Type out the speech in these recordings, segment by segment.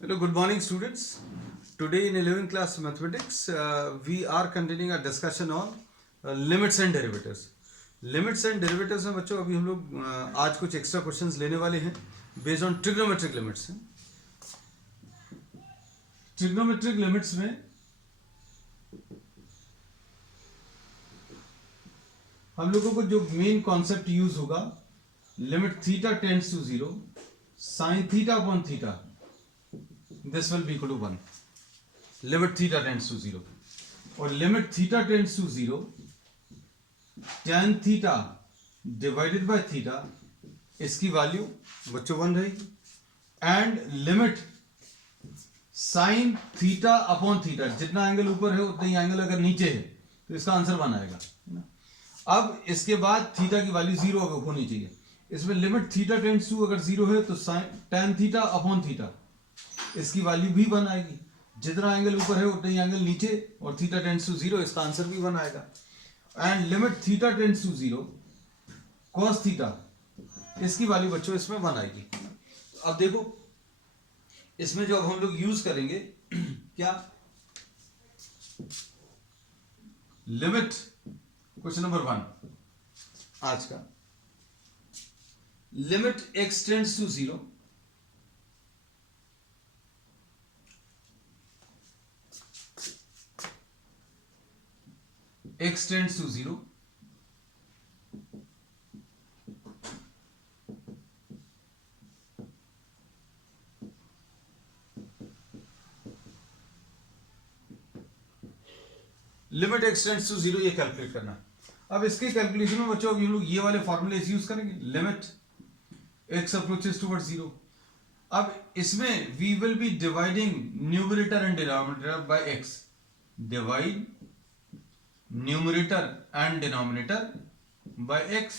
Hello, good morning, students. Today in 11th class mathematics, we are continuing our discussion on limits and derivatives. Limits and derivatives में बच्चों अभी हम लोग आज कुछ एक्स्ट्रा क्वेश्चंस लेने वाले हैं बेस्ड ऑन ट्रिग्नोमेट्रिक लिमिट्स हैं. ट्रिग्नोमेट्रिक लिमिट्स में हम लोगों को जो मेन कॉन्सेप्ट यूज होगा, limit theta tends to 0 sine theta upon theta, this will be equal to 1. Limit theta tends to 0 और limit theta tends to 0 tan theta divided by theta, इसकी value बच्चों 1 रहेगी. And limit sin theta upon theta, जितना angle ऊपर है उतना ही angle अगर नीचे है तो इसका आंसर 1 आएगा. अब इसके बाद थीटा की वैल्यू 0 होनी चाहिए. इसमें लिमिट थीटा टेंड्स टू अगर 0 है तो tan थीटा अपॉन थीटा, इसकी वैल्यू भी 1 आएगी. जितना एंगल ऊपर है उतना ही एंगल नीचे, और थीटा टेंड्स टू 0, इसका आंसर भी 1 आएगा. And limit theta tends to 0 cos theta, इसकी वैल्यू बच्चों इसमें 1 आएगी. अब देखो इसमें जो अब हम लोग यूज करेंगे क्या, लिमिट क्वेश्चन नंबर 1 आज का, limit x tends to 0 x tends to 0 limit x tends to 0 ये कैलकुलेट करना. अब इसके कैलकुलेशन में बच्चों हम लोग ये वाले फॉर्मूले यूज करेंगे, लिमिट x अप्रोचेस टुवर्ड्स 0. अब इसमें we will be dividing numerator and denominator by x. Divide numerator and denominator by x.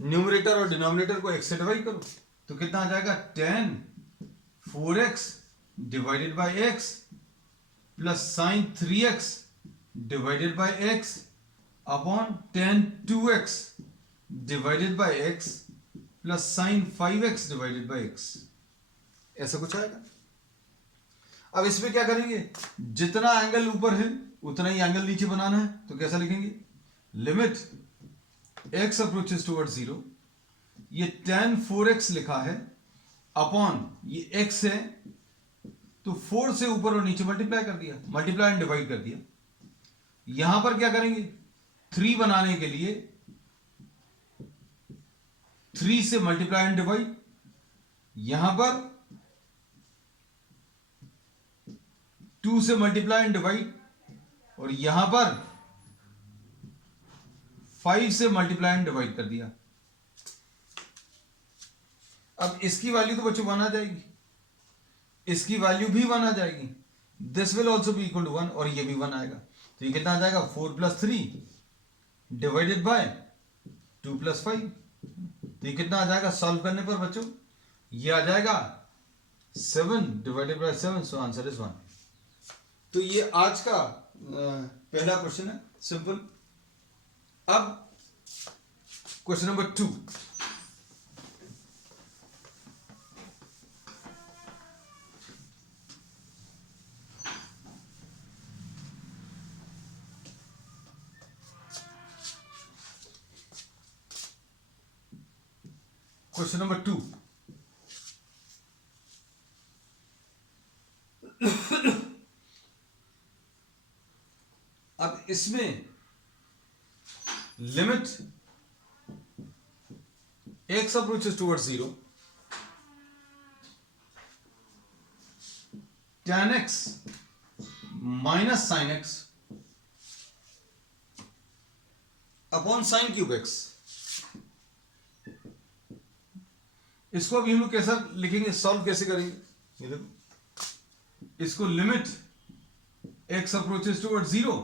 Numerator और डिनोमिनेटर को x से डिवाइड करो तो कितना आ जाएगा, tan 4x divided by x plus sin 3x divided by x upon tan 2x divided by x plus sin 5x divided by x. ऐसा कुछ आएगा. अब इसमें क्या करेंगे, जितना एंगल ऊपर है उतना ही एंगल नीचे बनाना है. तो कैसा लिखेंगे, लिमिट x अप्रोचेस टुवर्ड्स 0, ये tan 4x लिखा है अपॉन ये x है तो 4 से ऊपर और नीचे मल्टीप्लाई कर दिया, मल्टीप्लाई एंड डिवाइड कर दिया. यहां पर क्या करेंगे, 3 बनाने के लिए 3 से मल्टीप्लाई एंड डिवाइड, यहां पर 2 से मल्टीप्लाई एंड डिवाइड, और यहां पर 5 से मल्टीप्लाई एंड डिवाइड कर दिया. अब इसकी वैल्यू तो बच्चों 1 आ जाएगी, इसकी वैल्यू भी 1 आ जाएगी. This will also be equal to 1 और ये भी 1 आएगा. तो ये कितना आ जाएगा, 4 प्लस 3 डिवाइडेड बाय 2 प्लस 5. तो ये कितना आ जाएगा सॉल्व करने पर बच्चों, ये आ जाएगा 7 divided by 7. So answer is 1. तो ये आज का पहला क्वेश्चन है, सिंपल. अब क्वेश्चन नंबर 2. Question number 2. अब इसमें limit x approaches towards 0 tan x minus sin x upon sin cube x. इसको अभी हम लोग कैसा लिखेंगे, सॉल्व कैसे करेंगे, ये देखो, इसको लिमिट x अप्रोचेस टुवर्ड्स 0,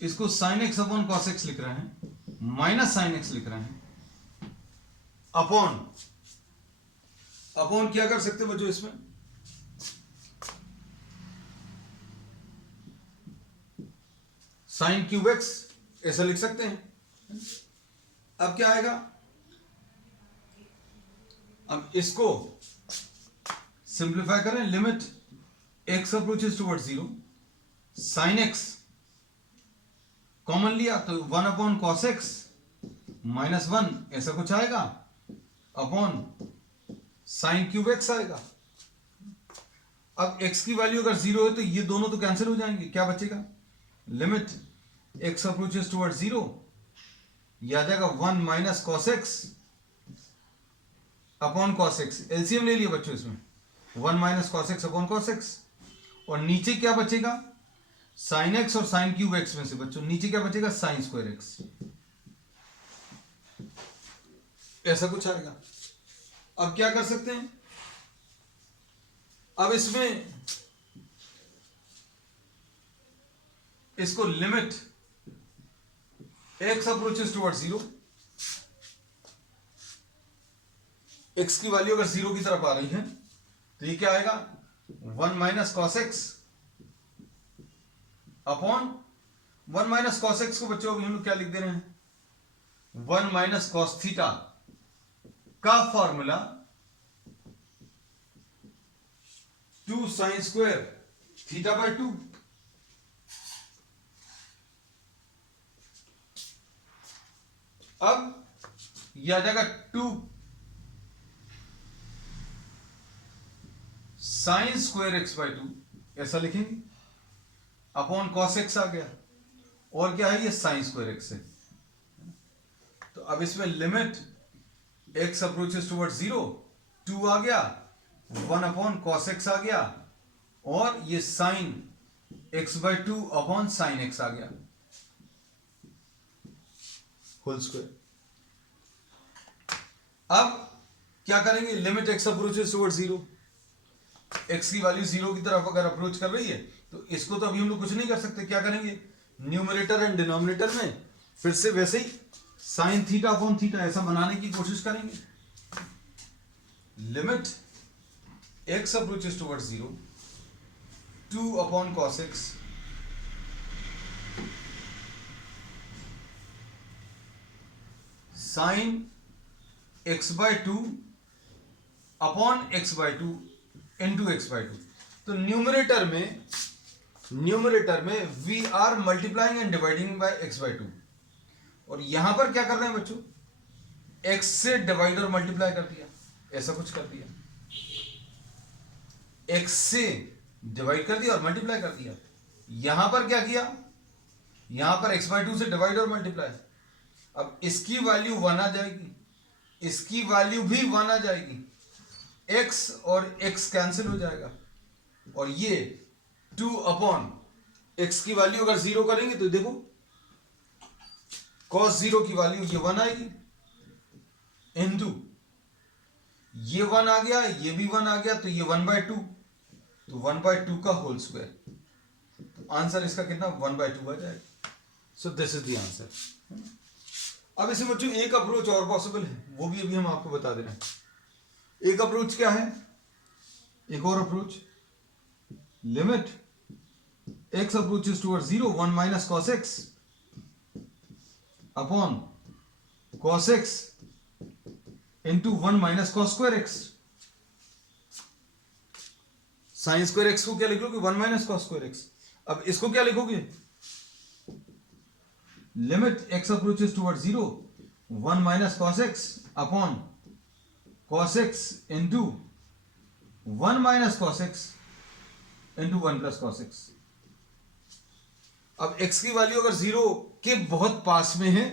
इसको sin x upon cos x लिख रहे हैं, माइनस sin x लिख रहे हैं, अपॉन अपॉन क्या कर सकते बच्चों, इसमें sin क्यूब x ऐसा लिख सकते हैं. अब क्या आएगा, अब इसको सिंप्लीफाई करें, limit x approaches towards 0, sine x common लिया तो 1 अपॉन कॉस x माइनस 1 ऐसा कुछ आएगा, अपॉन साइन क्यूब x आएगा। अब x की वैल्यू अगर 0 है तो ये दोनों तो कैंसिल हो जाएंगे, क्या बचेगा, लिमिट x अप्रोचेस टुवर्ड्स 0, ये आ जाएगा 1 minus cos x upon cos x, LCM ले लिया बच्चों इसमें, 1 minus cos x upon cos x, और नीचे क्या बचेगा, साइन x और साइन क्यूब x में से बच्चों नीचे क्या बचेगा, साइन स्क्वायर x, ऐसा कुछ आएगा। अब क्या कर सकते हैं, अब इसमें इसको limit x approaches towards 0, x की वैल्यू अगर 0 की तरफ आ रही है तो ये क्या आएगा, 1 minus cos x upon 1 minus cos x को बच्चों अभी हम लोग क्या लिख दे रहे हैं, 1 माइनस कॉस थीटा का formula 2 sine square theta by 2, अब यह आ जाएगा 2 साइन स्क्वायर एक्स बाय 2, ऐसा लिखेंगे, अपॉन कॉस एक्स आ गया, और क्या है ये साइन स्क्वायर एक्स है। तो अब इसमें लिमिट x अप्रोचेस टुवर्ड्स 0, 2 आ गया, 1 अपॉन कॉस एक्स आ गया, और ये sine x by 2 upon sine x आ गया, होल स्क्वायर। अब क्या करेंगे, limit x approaches towards 0, x की वैल्यू 0 की तरफ अगर अप्रोच कर रही है तो इसको तो अभी हम लोग कुछ नहीं कर सकते, क्या करेंगे, न्यूमरेटर एंड डिनोमिनेटर में फिर से वैसे ही साइन थीटा अपॉन थीटा ऐसा बनाने की कोशिश करेंगे। Limit x approaches towards 0, 2 upon cos x sine x by 2 upon x by 2 into x by 2। तो न्यूमरेटर में we are multiplying and dividing by x by 2, और यहां पर क्या कर रहे हैं बच्चों, x से डिवाइड और मल्टीप्लाई कर दिया, ऐसा कुछ कर दिया, x से डिवाइड कर दिया और मल्टीप्लाई कर दिया। यहां पर क्या किया, यहां पर x बाय 2 से डिवाइड और मल्टीप्लाई, अब इसकी वैल्यू 1 आ जाएगी, इसकी वैल्यू भी 1 आ जाएगी, x और x कैंसिल हो जाएगा, और ये 2 अपॉन x की वैल्यू अगर 0 करेंगे तो देखो cos 0 की वैल्यू ये 1 आएगी, इनटू ये 1 आ गया, ये भी 1 आ गया, तो ये 1/2, तो 1/2 का होल स्क्वायर, तो आंसर इसका कितना 1/2 आ जाएगा। सो दिस इज द आंसर। अब इसमें बच्चों एक अप्रोच और पॉसिबल है, वो भी अभी हम आपको बता दे रहे हैं। एक अप्रोच क्या है, एक और approach, limit x approaches towards 0, 1 minus cos x upon cos x into 1 minus cos square x। Sine square x को क्या लिखोगे, 1 माइनस कॉस स्क्वायर x। अब इसको क्या लिखोगे, limit x approaches towards 0, 1 minus cos x upon cos x into 1 minus cos x into 1 plus cos x। अब x की value अगर 0 के बहुत पास में है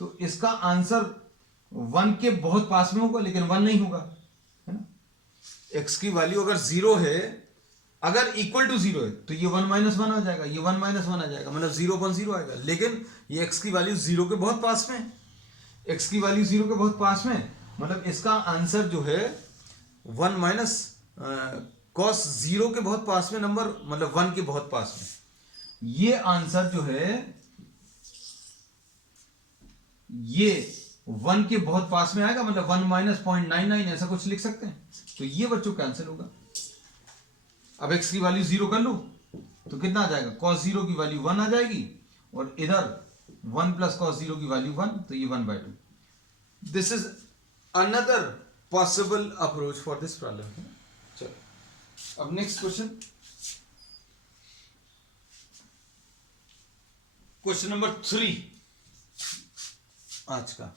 तो इसका आंसर 1 के बहुत पास में होगा, लेकिन 1 नहीं होगा, है ना। x की वैल्यू अगर 0 है, अगर इक्वल टू 0 है तो ये 1 माइनस 1 आ जाएगा, ये 1 माइनस 1 आ जाएगा, मतलब 0/0 आएगा, लेकिन ये x की वैल्यू 0 के बहुत पास में है, x की वैल्यू 0 के बहुत पास में, मतलब इसका आंसर जो है 1 माइनस कॉस 0 के बहुत पास में नंबर, मतलब 1 के बहुत पास में, ये आंसर जो है ये 1 के बहुत पास में आएगा, मतलब 1 माइनस 0.99 ऐसा कुछ लिख सकते हैं। तो ये बच्चों कैंसिल होगा। अब x की वैल्यू 0 कर लो तो कितना आ जाएगा, cos 0 की वैल्यू 1 आ जाएगी, और इधर 1 प्लस cos 0 की वैल्यू 1, तो ये 1/2। This is another possible approach for this problem. चलो। अब नेक्स्ट क्वेश्चन, क्वेश्चन नंबर 3 आज का।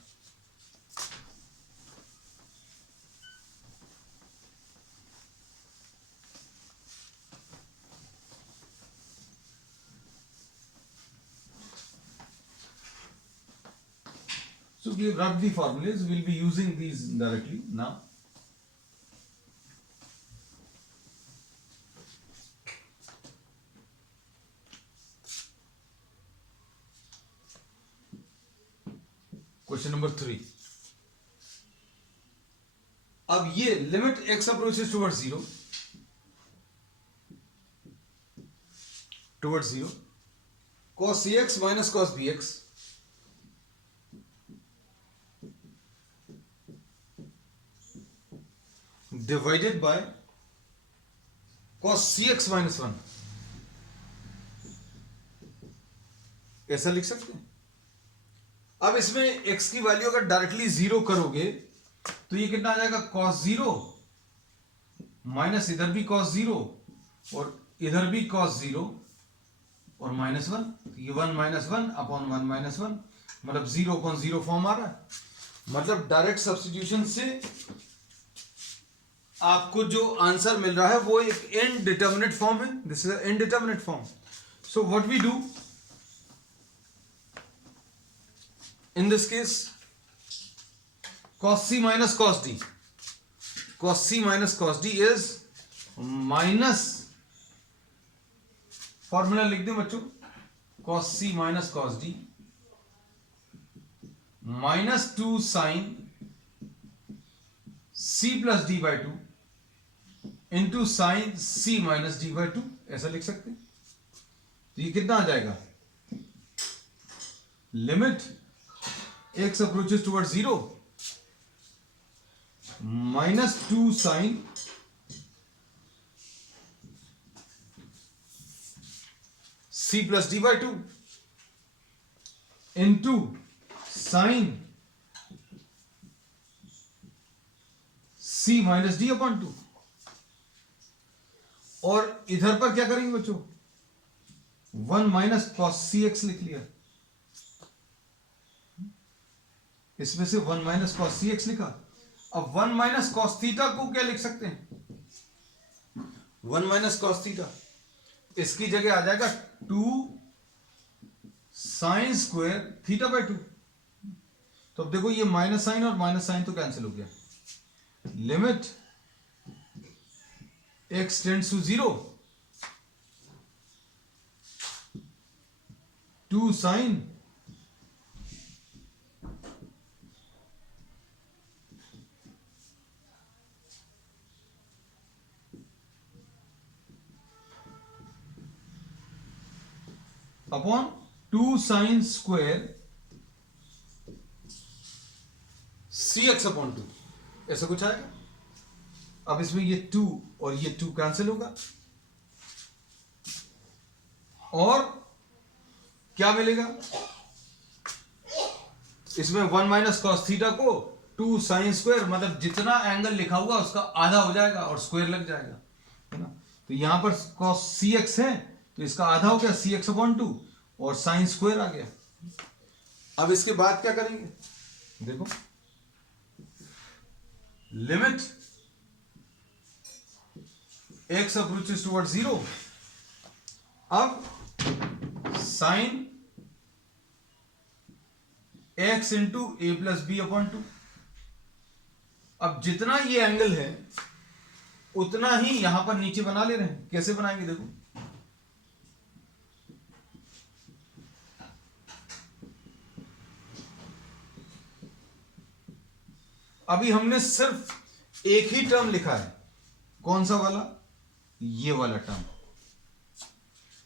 So we have rubbed the formulas. We'll be using these directly now. Question number 3. अब ये limit x approaches towards 0 cos cx minus cos bx divided by cos cx minus 1, ऐसा लिख सकते हैं। अब इसमें x की वैल्यू अगर डायरेक्टली 0 करोगे तो ये कितना आ जाएगा, cos 0 माइनस इधर भी cos 0 और इधर भी cos 0 और माइनस 1, ये 1 माइनस 1 अपॉन 1 माइनस 1, मतलब 0 अपॉन 0 फॉर्म आ रहा है। मतलब डायरेक्ट सब्स्टिट्यूशन से आपको जो आंसर मिल रहा है वो एक इनडिटर्मिनेट फॉर्म है। This is a indeterminate form. So what we do in this case, cos c minus cos d, cos c minus cos d is minus, formula लिख दें बच्चों, cos c minus cos d minus 2 sin c plus d by 2 into sine c minus d by 2, ऐसा लिख सकते हैं। तो ये कितना आ जाएगा, limit x approaches toward 0 minus 2 sine c plus d by 2 into sine c minus d upon 2। और इधर पर क्या करेंगे बच्चों, 1 माइनस कॉस सी एक्स लिख लिया, इसमें से 1 माइनस कॉस सी एक्स लिखा। अब 1 माइनस कॉस थीटा को क्या लिख सकते हैं, 1 माइनस कॉस थीटा, इसकी जगह आ जाएगा 2 साइन स्क्वायर थीटा बाय 2। तो अब देखो ये माइनस साइन और माइनस साइन तो कैंसिल हो गया, limit x tends to 0 2 sine upon 2 sine square c x upon 2, ऐसा कुछ आएगा। अब इसमें ये 2 और ये 2 कैंसिल होगा और क्या मिलेगा, इसमें 1 माइनस कॉस थीटा को 2 साइन स्क्वायर, मतलब जितना एंगल लिखा हुआ उसका आधा हो जाएगा और स्क्वायर लग जाएगा, है ना। तो यहां पर कॉस सी एक्स है तो इसका आधा हो गया सी एक्स अपॉन 2 और साइन स्क्वायर आ गया। अब इसके बाद क्या करेंगे, देखो लिमिट x अप्रोचेस टुवर्ड 0, अब sign x into a plus b upon 2। अब जितना ये एंगल है उतना ही यहां पर नीचे बना ले रहे हैं। कैसे बनाएंगे देखो, अभी हमने सिर्फ एक ही टर्म लिखा है, कौन सा वाला, ये वाला term,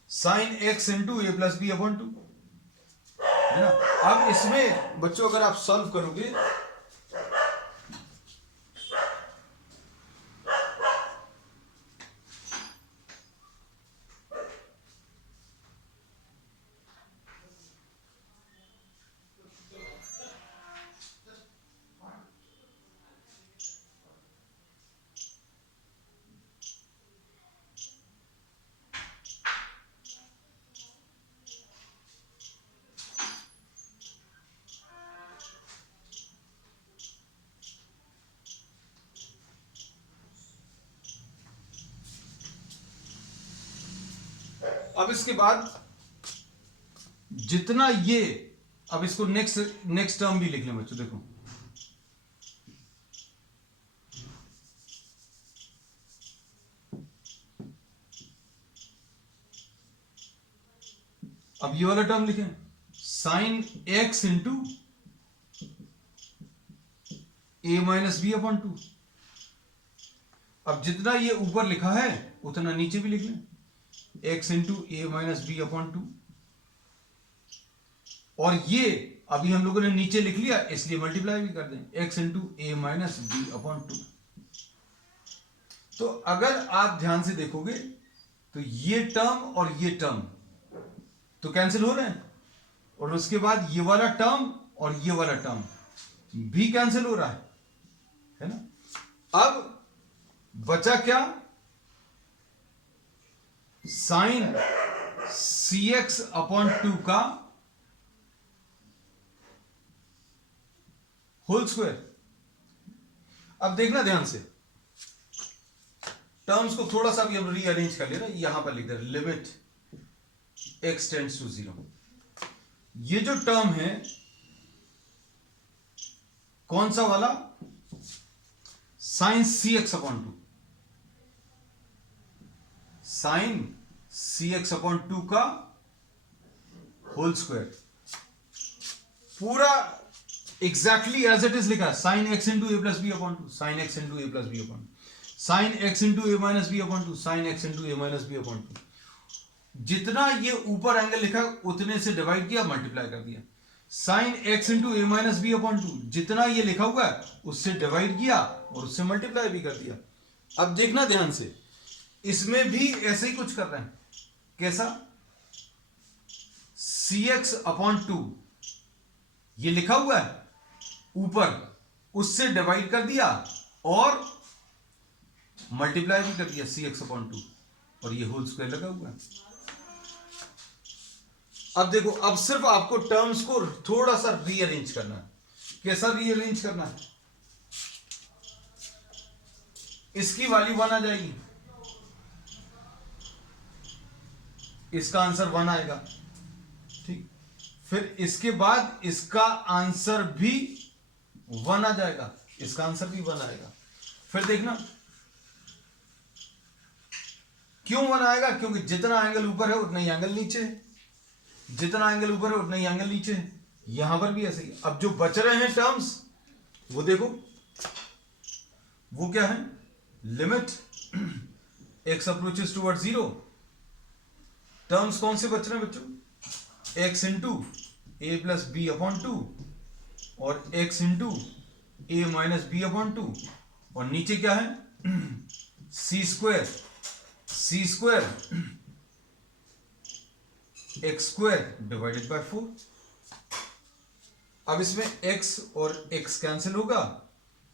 sign x into a plus b upon 2, है ना। अब इसमें बच्चों अगर आप सॉल्व करोगे अब इसके बाद जितना ये, अब इसको नेक्स्ट टर्म भी लिख लें बच्चों, देखो अब ये वाला टर्म लिखें, sign x into a minus b upon to. अब जितना ये ऊपर लिखा है उतना नीचे भी लिख लें, x into a minus b upon two. और ये अभी हम लोगों ने नीचे लिख लिया इसलिए मल्टीप्लाई भी कर दें, x into a minus b upon to. तो अगर आप ध्यान से देखोगे तो ये टर्म और ये टर्म तो कैंसिल हो रहे हैं, और उसके बाद ये वाला टर्म और ये वाला टर्म भी कैंसिल हो रहा है ना। अब बचा क्या, sign c x upon two का होल स्क्वायर। अब देखना ध्यान से, टर्म्स को थोड़ा सा भी हम रीअरेंज कर लेना, यहां पर लिख दे लिमिट x टेंड्स टू 0। ये जो टर्म है कौन सा वाला, sine c x upon two, sine c x upon two का होल स्क्वायर, पूरा एग्जैक्टली एज इट इज लिखा है, sine x into a plus b upon two, sine x into a plus b upon two, sine x into a minus b upon two, sine x into a minus b upon two. जितना ये ऊपर angle लिखा उतने से divide किया, multiply कर दिया। Sign x into a minus b upon two, जितना ये लिखा हुआ है उससे डिवाइड किया और उससे मल्टीप्लाई भी कर दिया। अब देखना ध्यान से, इसमें भी ऐसे ही कुछ कर रहे हैं। कैसा, सी एक्स अपॉन टू ये लिखा हुआ है ऊपर, उससे डिवाइड कर दिया और मल्टीप्लाई भी कर दिया सी एक्स अपॉन टू, और ये होल स्क्वायर लगा हुआ है। अब देखो, अब सिर्फ आपको टर्म्स को थोड़ा सा रीअरेंज करना है। कैसा रीअरेंज करना है, इसकी वैल्यू 1 आ जाएगी, इसका आंसर 1 आएगा, ठीक। फिर इसके बाद इसका आंसर भी 1 आ जाएगा, इसका आंसर भी 1 आएगा। फिर देखना क्यों 1 आएगा, क्योंकि जितना एंगल ऊपर है उतना ही एंगल नीचे है, जितना एंगल ऊपर है उतना ही एंगल नीचे है। यहां पर भी ऐसे ही। अब जो बच रहे हैं टर्म्स वो देखो, वो क्या है, limit x approaches toward 0। Terms कौन से बच रहे हैं बच्चों, x into a plus b upon two और x into a minus b upon two, और नीचे क्या है, c square x square divided by 4। अब इसमें x और x कैंसिल होगा,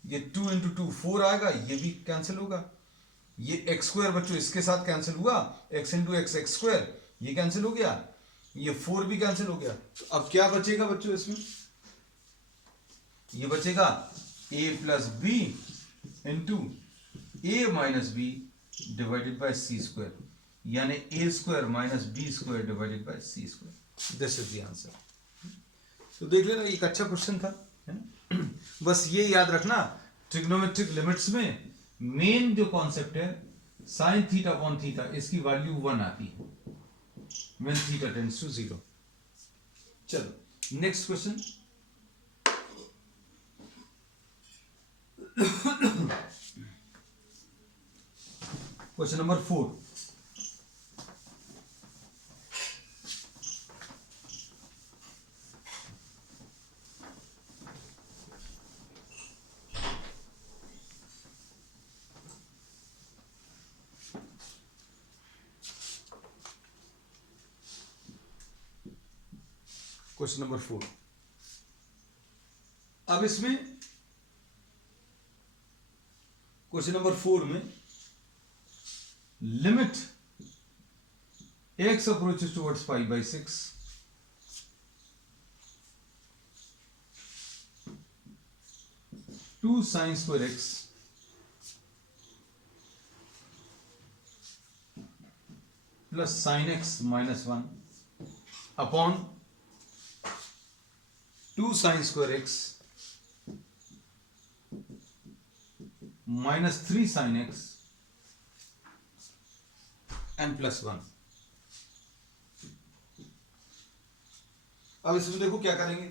ये 2 इंटू 2 4 आएगा, ये भी कैंसिल होगा। ये एक्स स्क्वायर बच्चों इसके साथ कैंसिल हुआ, x into x x square ये कैंसिल हो गया, ये 4 भी कैंसिल हो गया। तो अब क्या बचेगा बच्चों इसमें, ये बचेगा a plus b into a minus b divided by c square, यानी a square minus b square divided by c square. This is the answer. तो देख लेना, एक अच्छा क्वेश्चन था, है ना। बस ये याद रखना, ट्रिग्नोमेट्रिक लिमिट्स में मेन जो कॉन्सेप्ट है साइन थीटा अपॉन थीटा, इसकी वैल्यू 1 आती है व्हेन थीटा टेंड्स टू 0। चलो next question. Question number 4। Question number 4। अब इसमें क्वेश्चन नंबर 4 में limit x approaches towards pi by 6 2 sine square x plus sine x minus 1 upon 2 sine square x minus 3 sine x and plus 1। अब इसमें देखो क्या करेंगे,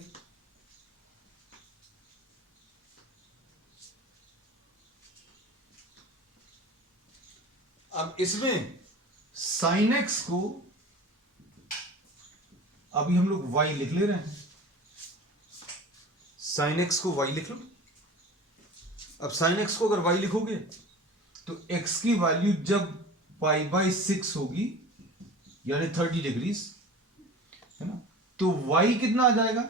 अब इसमें साइन एक्स को अभी हम लोग y लिख ले रहे हैं, साइन एक्स को y लिख लो। अब साइन एक्स को अगर y लिखोगे तो x की वैल्यू जब पाई बाई 6 होगी यानी 30 डिग्रीज है ना, तो y कितना आ जाएगा,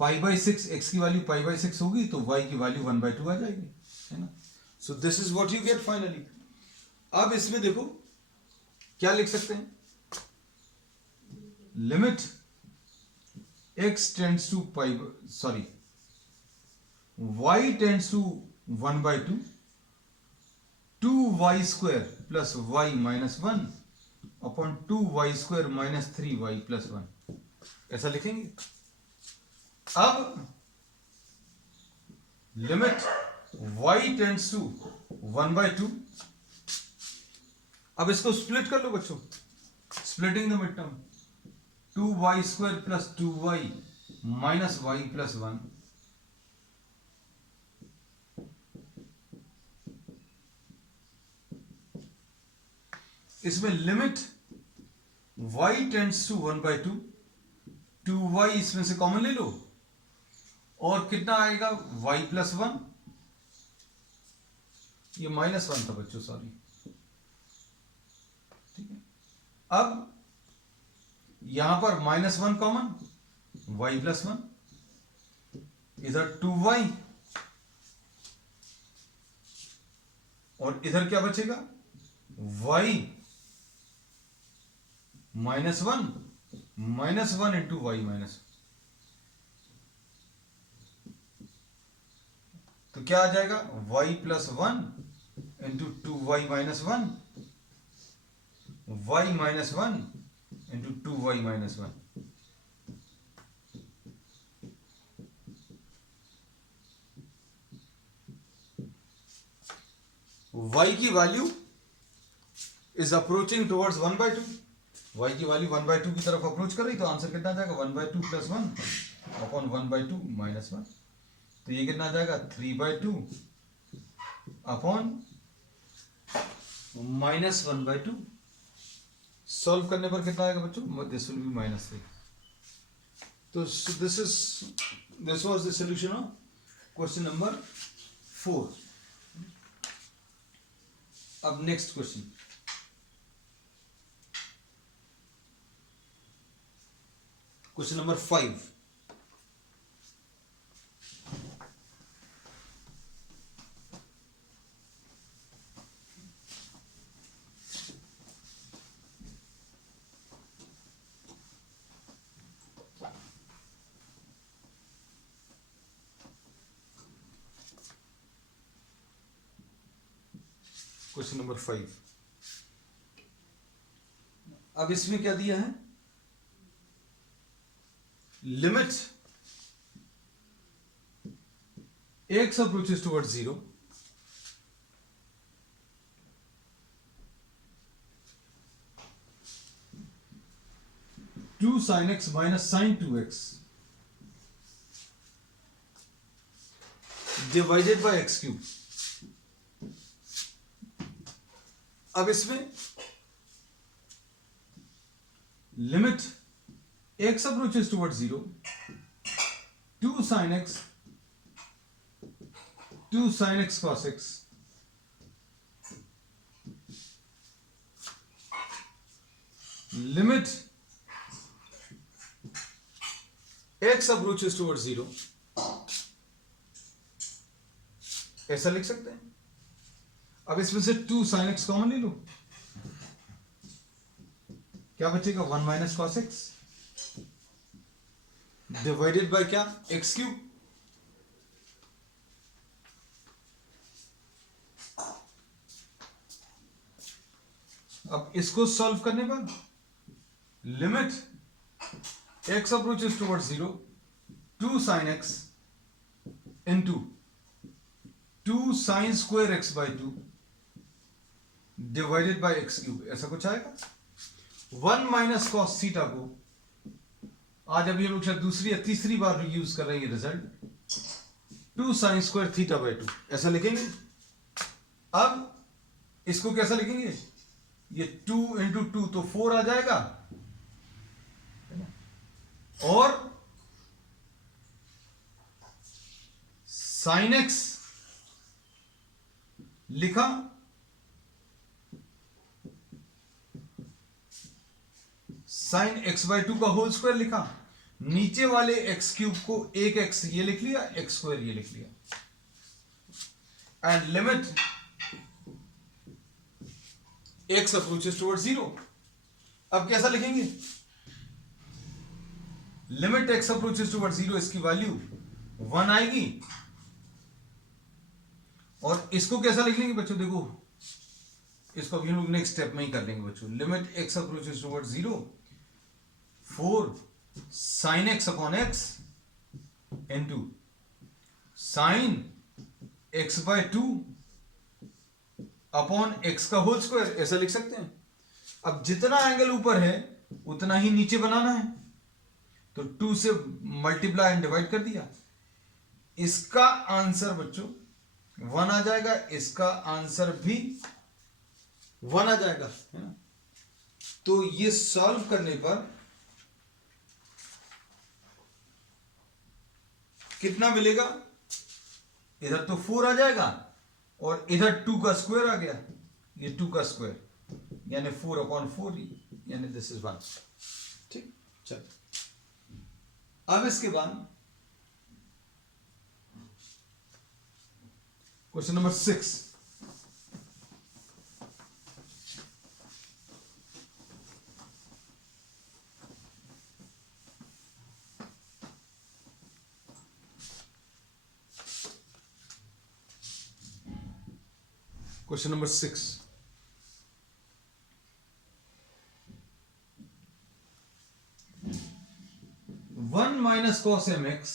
पाई बाई 6, x की वैल्यू पाई बाई 6 होगी तो y की वैल्यू 1/2 आ जाएगी, है ना। So this is what you get finally. अब इसमें देखो क्या लिख सकते हैं, limit x tends to pi sorry y tends to 1/2 2y square plus y minus 1 upon 2y square minus 3y plus 1, ऐसा लिखेंगे। अब लिमिट y टेंड्स टू 1/2, अब इसको स्प्लिट कर लो बच्चों, splitting the mid term, 2y square plus 2y minus y plus 1 इसमें limit y tends to 1/2 2y इसमें से कॉमन ले लो और कितना आएगा y प्लस 1, ये माइनस 1 था बच्चों सॉरी, ठीक है। अब यहां पर माइनस 1 कॉमन, y प्लस 1, इधर 2y और इधर क्या बचेगा y minus 1 into y minus, तो क्या आ जाएगा y plus 1 into 2y minus 1 y minus 1 into 2y minus 1। y की value is approaching towards 1/2, y की वैल्यू 1/2 की तरफ अप्रोच कर रही, तो आंसर कितना आ जाएगा 1/2 प्लस 1 अपॉन 1/2 माइनस 1, तो ये कितना आ जाएगा 3/2 अपॉन माइनस 1/2। सॉल्व करने पर कितना आएगा बच्चों, दिस विल बी माइनस 3। तो this was the solution of question number 4। अब next question, question number 5। Question number 5, अब इसमें क्या दिया है, limit x approaches towards 0 2 sin x minus sin 2x divided by x cube। अब इसमें limit x approaches towards 0 2 sin x cos x limit x approaches towards 0, ऐसा लिख सकते हैं। अब इसमें से 2 sin x कॉमन ले लो, क्या बचेगा 1 minus cos x divided by क्या एक्स क्यूब। अब इसको सॉल्व करने पर limit x approaches towards 0 2 sin x into 2 sin square x by 2 divided by x cube, ऐसा कुछ आएगा। 1 माइनस कॉस थीटा को आज अभी हम लोग शायद दूसरी या तीसरी बार यूज कर रहे हैं ये result, 2 sine square theta by 2 ऐसा लिखेंगे। अब इसको कैसा लिखेंगे, ये 2 इंटू 2 तो 4 आ जाएगा, और साइन एक्स लिखा, साइन एक्स बाय 2 का होल स्क्वायर लिखा, नीचे वाले एक्स क्यूब को एक एक्स ये लिख लिया, एक्स स्क्वायर ये लिख लिया, and limit x approaches towards 0। अब कैसा लिखेंगे, लिमिट x अप्रोचेस टुवर्ड्स 0, इसकी वैल्यू 1 आएगी, और इसको कैसा लिख लेंगे बच्चों, देखो इसको अभी हम लोग नेक्स्ट स्टेप में ही कर लेंगे बच्चों। Limit x approaches towards 0 4 sine x upon x into sine x by 2 upon x का होल स्क्वायर, ऐसा लिख सकते हैं। अब जितना एंगल ऊपर है उतना ही नीचे बनाना है, तो 2 से मल्टीप्लाई एंड डिवाइड कर दिया, इसका आंसर बच्चों 1 आ जाएगा, इसका आंसर भी 1 आ जाएगा, है ना। तो ये सॉल्व करने पर कितना मिलेगा, इधर तो 4 आ जाएगा और इधर 2 का स्क्वायर आ गया, ये 2 का स्क्वायर यानी 4 अपॉन 4, यानी दिस इज 1। ठीक, चल अब इसके बाद question number 6। Question number 6, one minus cos m x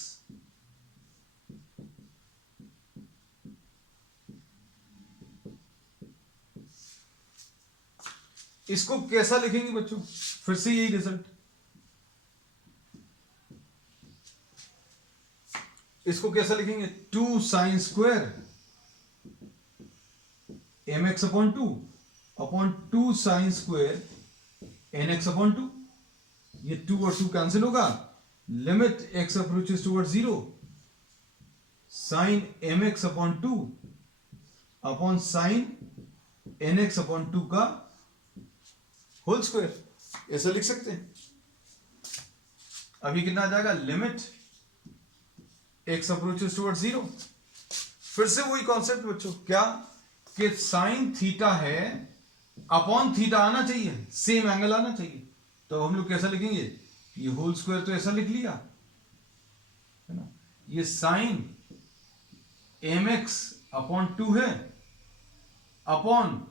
इसको कैसा लिखेंगे बच्चों, फिर से यही रिजल्ट, इसको कैसा लिखेंगे, 2 sine square m x upon 2 sine square n x upon 2, ये 2 और 2 कैंसिल होगा, limit x approaches towards 0 sine m x upon 2 upon sine n x upon 2 का होल स्क्वायर, ऐसा लिख सकते हैं। अभी कितना आ जाएगा, लिमिट एक्स अप्रोचेस टुवर्ड्स 0, फिर से वही कॉन्सेप्ट बच्चों, क्या कि साइन थीटा है, अपॉन थीटा आना चाहिए, सेम एंगल आना चाहिए, तो हम लोग कैसा लिखेंगे, ये होल स्क्वायर तो ऐसा लिख लिया, है ना, ये साइन एम एक्स अपॉन 2 है, upon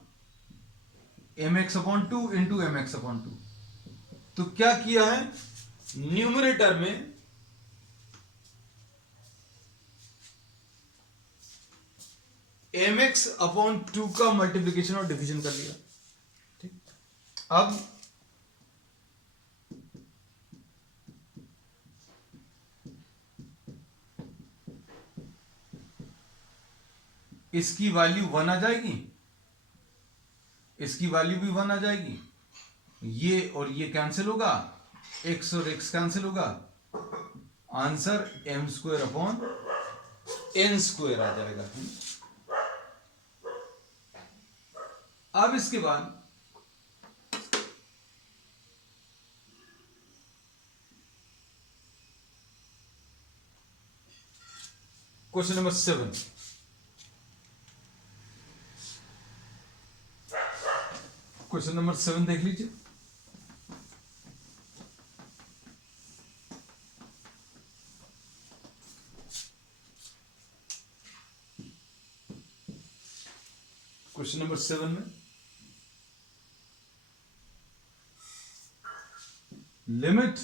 m x upon 2 into m x upon 2, तो क्या किया है, न्यूमरेटर में एम एक्स अपॉन 2 का मल्टीप्लीकेशन और डिवीजन कर लिया। ठीक, अब इसकी वैल्यू 1 आ जाएगी, इसकी वैल्यू भी 1 आ जाएगी, ये और ये कैंसिल होगा, x और x कैंसिल होगा, answer m square upon n square आ जाएगा। अब इसके बाद क्वेश्चन नंबर 7, क्वेश्चन नंबर 7 देख लीजिए। क्वेश्चन नंबर 7 में limit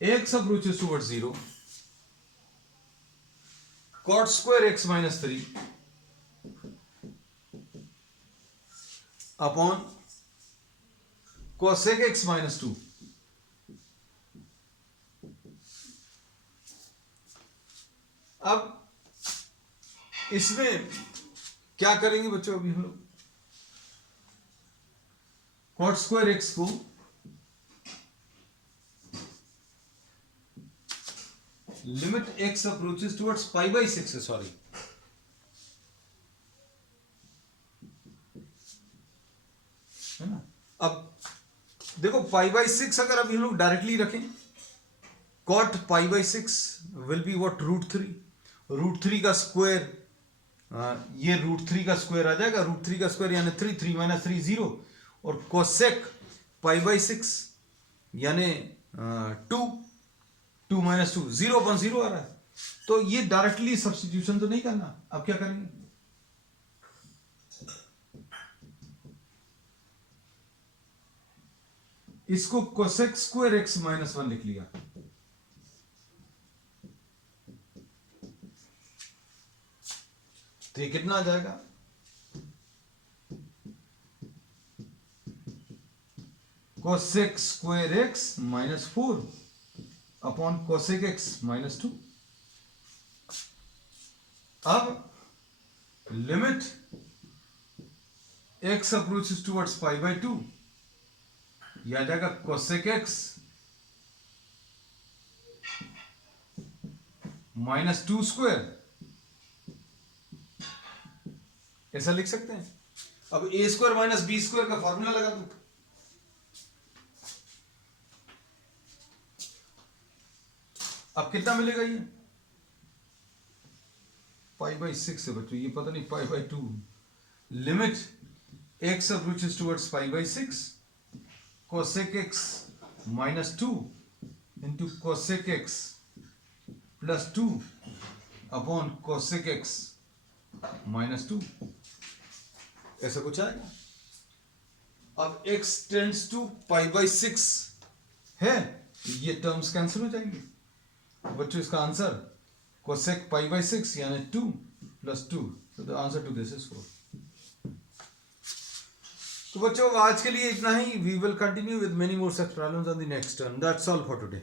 x approaches towards 0, cot square x minus 3 upon cosec x minus 2. अब इसमें क्या करेंगे बच्चों, अभी हम लोग cot square x को limit x approaches towards pi by 6 है, सॉरी, है ना। अब देखो पाई बाई 6 अगर अभी हम लोग डायरेक्टली रखें, cot pi by 6 will be what, √3, √3 का स्क्वायर, ये √3 का स्क्वायर आ जाएगा, √3 का स्क्वायर यानी 3, 3 माइनस 3 0, और कोसेक पाई बाई 6 यानी 2, 2 माइनस 2, 0/0 आ रहा है। तो ये डायरेक्टली सब्स्टिट्यूशन तो नहीं करना, अब क्या करेंगे, इसको कोसेक स्क्वायर x माइनस 1 लिख लिया, तो ये कितना आ जाएगा, cosec square x minus 4 upon cosec x minus 2। अब limit x approaches towards pi by 2, यह आ जाएगा कोसेक x माइनस 2 स्क्वायर, ऐसा लिख सकते हैं। अब a square minus b square का फॉर्मूला लगा दो, अब कितना मिलेगा, ये पाई बाई 6 है बच्चों, ये पता नहीं pi by 2, limit x approaches towards pi by 6 cosec x minus 2 into cosec x plus 2 upon cosec x minus 2, ऐसा कुछ आएगा। अब x tends to pi by 6 है, ये टर्म्स कैंसिल हो जाएंगे बच्चों। इसका आंसर कोसेक पाई बाई 6 यानी 2 plus 2, so the answer to this is 4. तो बच्चों आज के लिए इतना ही, we will continue with many more such problems on the next term. That's all for today.